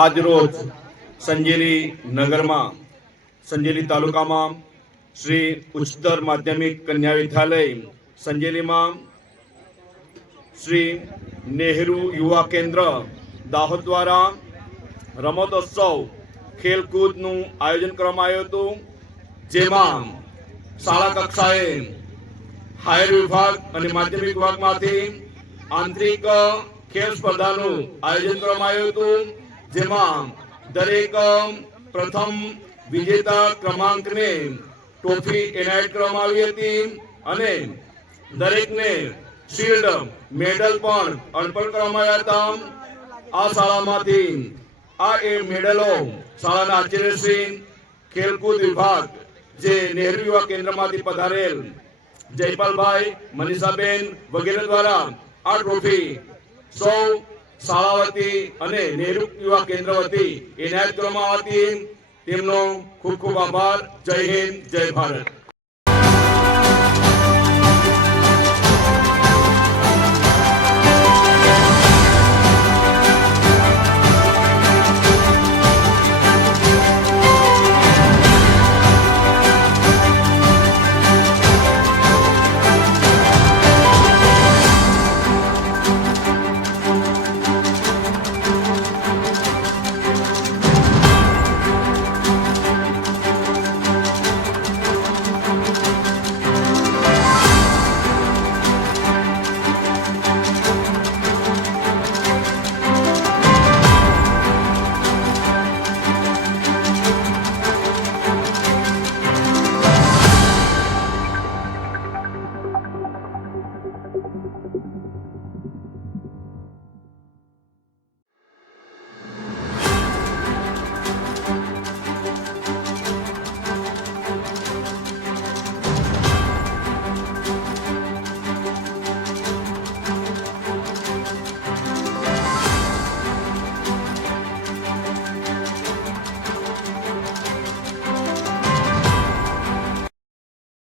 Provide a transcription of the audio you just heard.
આજ રોજ સંજેલી નગરમાં સંજેલી તાલુકામાં શ્રી ઉચ્ચતર માધ્યમિક કન્યા વિદ્યાલય સંજેલીમાં શ્રી નહેરુ યુવા કેન્દ્ર દાહોદ દ્વારા રમતોત્સવ ખેલકૂદનું આયોજન કરવામાં આવ્યું હતું, જેમાં શાળા કક્ષાએ હાયર વિભાગ અને માધ્યમિક વિભાગમાંથી આંતરિક ખેલ સ્પર્ધાનું આયોજન કરવામાં આવ્યું હતું, જેમાં દરેક પ્રથમ વિજેતા ક્રમાંકને ટ્રોફી એનાયત કરવામાં આવી હતી અને દરેકને શિલ્ડ મેડલ પણ અર્પણ કરવામાં આવ્યા હતા. આ શાળામાંથી એ મેડલો શાળાના આચાર્યશ્રી, ખેલકૂદ વિભાગ જે નહેરુ યુવા કેન્દ્રમાંથી પધારેલ જયપાલભાઈ, મનીષાબેન વગેરે દ્વારા આ ટ્રોફી સૌ શાળા વતી અને નહેરુ યુવા કેન્દ્ર વતી એનાયત કરવામાં આવી હતી. તેમનો ખૂબ ખૂબ આભાર. જય હિન્દ, જય ભારત.